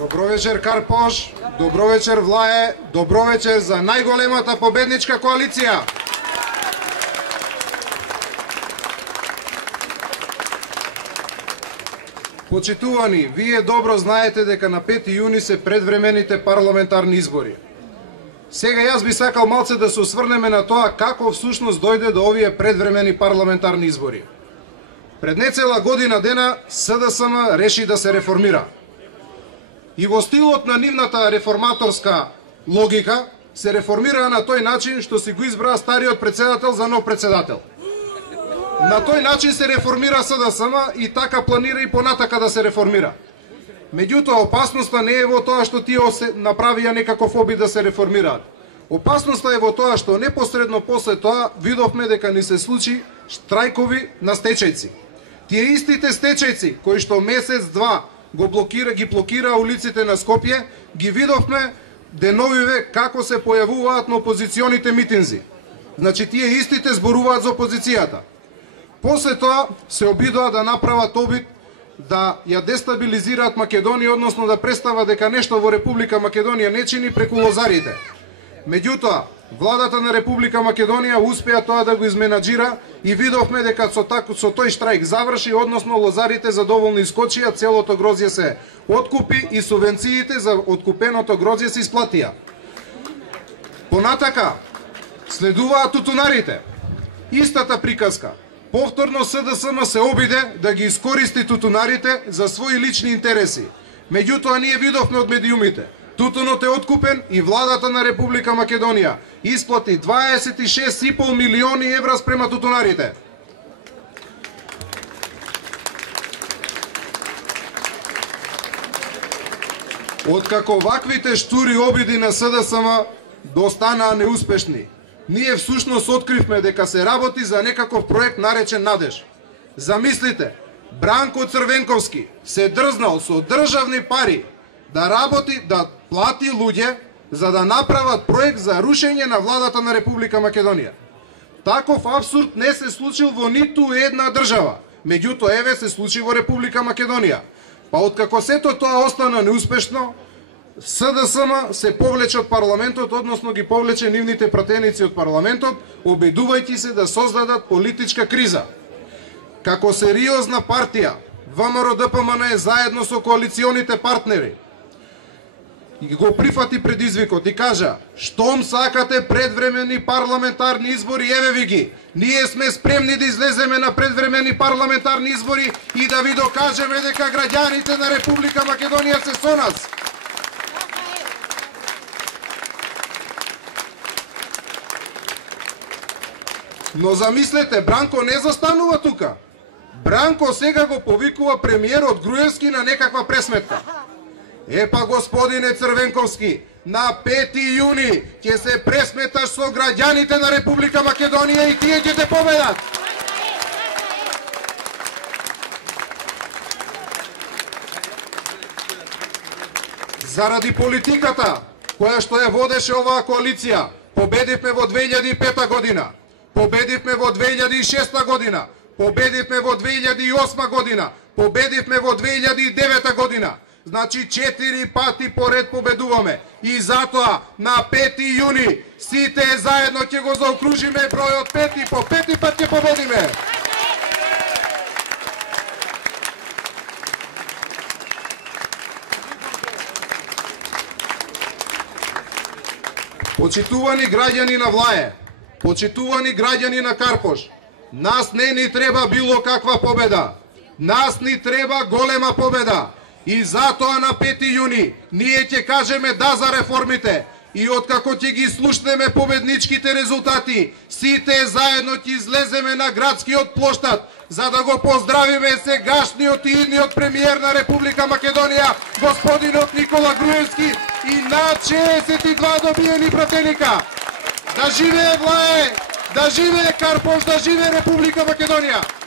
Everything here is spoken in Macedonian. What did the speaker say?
Добро вечер, Карпош. Добро вечер, Влае. Добро вечер за најголемата победничка коалиција. Почитувани, вие добро знаете дека на 5 јуни се предвремените парламентарни избори. Сега јас би сакал малце да се осврнеме на тоа како всушност дојде до овие предвремени парламентарни избори. Пред нецела година дена СДСМ реши да се реформира. И во стилот на нивната реформаторска логика се реформира на тој начин што си го избра стариот председател за нов председател. На тој начин се реформира СДСМ и така планира и понатака да се реформира. Меѓутоа, опасноста не е во тоа што тие направија некаков обид да се реформираат. Опасноста е во тоа што непосредно после тоа видовме дека ни се случи штрајкови на стечајци. Тие истите стечајци кои што месец-два ги блокира улиците на Скопје, ги видовме деновиве како се појавуваат на опозиционите митинзи. Значи тие истите зборуваат за опозицијата. После тоа се обидоа да направат обид да ја дестабилизираат Македонија, односно да представат дека нешто во Република Македонија не чини преку лозарите. Меѓутоа, владата на Република Македонија успеа тоа да го изменаџира и видовме дека со тој штрајк заврши, односно лозарите задоволни искочија, целото грозје се откупи и субвенциите за откупеното грозје се исплатија. Понатака следуваат тутунарите. Истата приказка. Повторно СДСМ се обиде да ги искористи тутунарите за своји лични интереси. Меѓутоа ние видовме од медиумите. Тутунот е откупен и владата на Република Македонија исплати 26,5 милиони евра спрема тутунарите. Откако ваквите штури обиди на СДСМ достанаа неуспешни, ние всушност откривме дека се работи за некаков проект наречен Надеж. Замислите, Бранко Црвенковски се дрзнал со државни пари да работи, да плати луѓе за да направат проект за рушење на владата на Република Македонија. Таков апсурд не се случил во ниту една држава, меѓутоа еве се случи во Република Македонија. Па откако сето тоа остана неуспешно, СДСМ се повлече од парламентот, односно ги повлече нивните пратеници од парламентот, обидувајќи се да создадат политичка криза. Како сериозна партија, ВМРО-ДПМН заедно со коалиционите партнери и го прифати предизвикот и кажа: штом сакате предвремени парламентарни избори, еве ви ги. Ние сме спремни да излеземе на предвремени парламентарни избори и да ви докажеме дека граѓаните на Република Македонија се со нас. Но замислете, Бранко не застанува тука. Бранко сега го повикува премиерот Груевски на некаква пресметка. Епа, господине Црвенковски, на 5 јуни ќе се пресметаш со граѓаните на Република Македонија и тие ќе те победат. Заради политиката која што ја водеше оваа коалиција, победивме во 2005 година, победивме во 2006 година, победивме во 2008 година, победивме во 2009 година. Значи 4 пати поред победуваме. И затоа на 5 јуни сите заедно ќе го заокружиме бројот 5 и по 5 пат ќе победиме. Почитувани граѓани на Влае, почитувани граѓани на Карпош, нас не ни треба било каква победа. Нас ни треба голема победа. И затоа на 5 јуни ние ќе кажеме да за реформите. И откако ќе ги слушнеме победничките резултати, сите заедно ќе излеземе на градскиот плоштад за да го поздравиме сегашниот и идниот премиер на Република Македонија, господинот Никола Груевски и над 62 добиени пратеника. Да живее Влае, да живее Карпош, да живее Република Македонија!